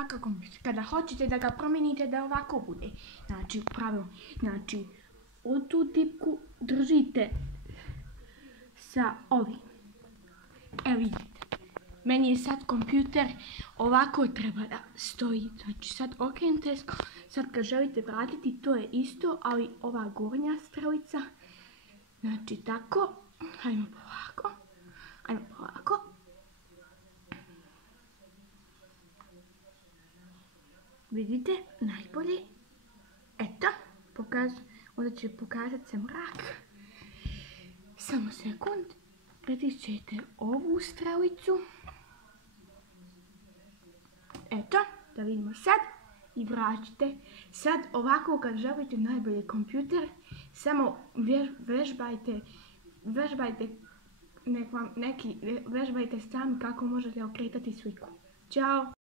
ovakav kompjuter. Kada hoćete da ga promijenite da ovako bude, znači pravilno, znači u tu tipku držite sa ovim. Evo vidite, meni je sad kompjuter ovako treba da stoji. Znači sad okrenete, sad kad želite vratiti to je isto, ali ova gornja strelica, znači tako, hajmo polako. Vidite, najbolje. Eto, onda će pokazati se mrak. Samo sekund. Pritisnete ovu strelicu. Eto, da vidimo sad. I vraćate. Sad ovako kad želite najbolje kompjuter, samo vežbajte sami kako možete okretati sliku. Ćao!